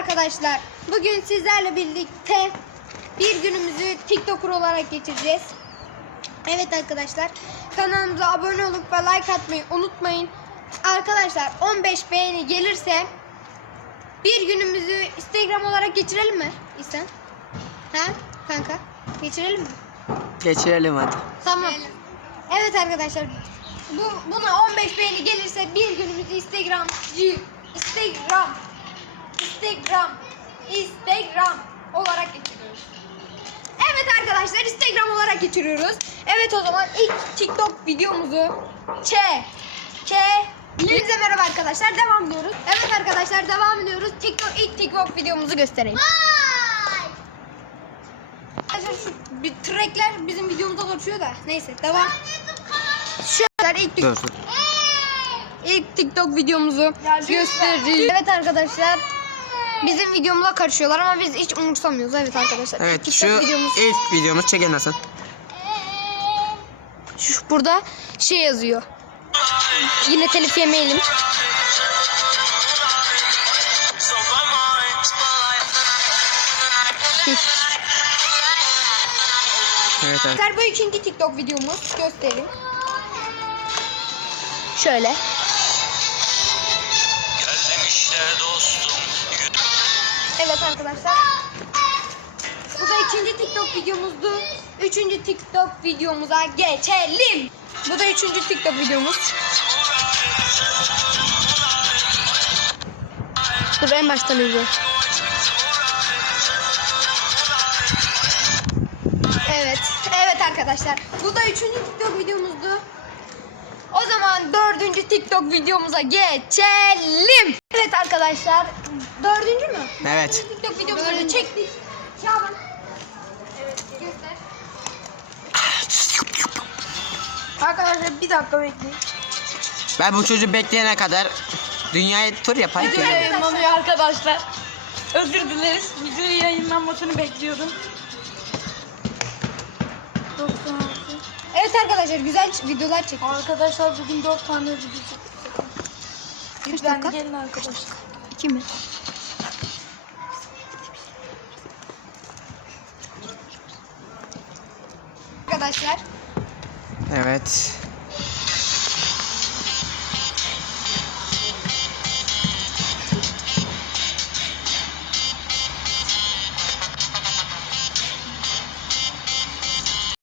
arkadaşlar. Bugün sizlerle birlikte bir günümüzü TikToker olarak geçireceğiz. Evet arkadaşlar. Kanalımıza abone olup ve like atmayı unutmayın. Arkadaşlar 15 beğeni gelirse bir günümüzü Instagram olarak geçirelim mi? İhsan? Ha? Kanka? Geçirelim mi? Geçirelim hadi. Tamam. Evet arkadaşlar. Bu buna 15 beğeni gelirse bir günümüzü Instagram Instagram Instagram Instagram olarak geçiriyoruz. Evet arkadaşlar Instagram olarak geçiriyoruz. Evet o zaman ilk TikTok videomuzu çe çe Hepinize merhaba arkadaşlar devam ediyoruz. Evet arkadaşlar devam ediyoruz. TikTok ilk TikTok videomuzu göstereyim. Arkadaşlar şu bir trackler bizim videomuza geçiyor da. Neyse devam. Şu kadar ilk, tik- Dur dur. ilk TikTok videomuzu göstereceğiz. Evet arkadaşlar. Bizim videomuza karışıyorlar ama biz hiç umursamıyoruz. Evet arkadaşlar. Evet ilk şu videomuz ilk videomuz çeken nasıl? şu burada şey yazıyor. Yine telif yemeyelim. Evet evet. Arkadaşlar bu ikinci TikTok videomuz. Göstereyim. Şöyle. Geldim işte dostum. Evet arkadaşlar. Bu da ikinci TikTok videomuzdu. Üçüncü TikTok videomuza geçelim. Bu da üçüncü TikTok videomuz. Dur en baştan izle. Evet. Evet arkadaşlar. Bu da üçüncü TikTok videomuzdu. O zaman dördüncü TikTok videomuza geçelim. Evet arkadaşlar. Dördüncü mü? Evet. TikTok videomuzu çektik. Şaban. Evet göster. Arkadaşlar bir dakika bekleyin. Ben bu çocuğu bekleyene kadar dünyayı tur yapar Video yayınlanıyor arkadaşlar. Özür dileriz. Videoyu yayınlanmasını bekliyordum. Arkadaşlar güzel videolar çektik. Arkadaşlar bugün 4 tane video çektik. Kaç Yüklendi dakika? gelin arkadaşlar. İki mi? Arkadaşlar Evet.